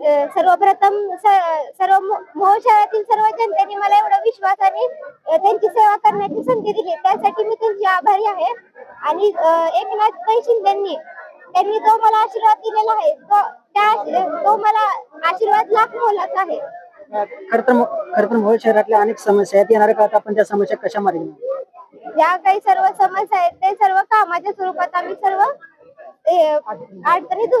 सर्वप्रथम सर्व मो- मोहोळ शहरातील सर्व जनतेने मला एवढा विश्वासाने त्यांची सेवा करण्याची संधी दिली. त्यासाठी मी त्यांची आभारी आहे. आणि एकनाथ पै शिंदेनी त्यांनी जो मला आशीर्वाद दिलेला आहे तो त्या तो मला आशीर्वाद लाख मोलाचा आहे. खर तर खर तर मोहोळ शहरातल्या अनेक समस्या आहेत. येणाऱ्या काळात आपण त्या समस्या कशा मार्गी? ज्या काही सर्व समस्या आहेत ते सर्व कामाच्या स्वरूपात आम्ही सर्व अडचणी दूर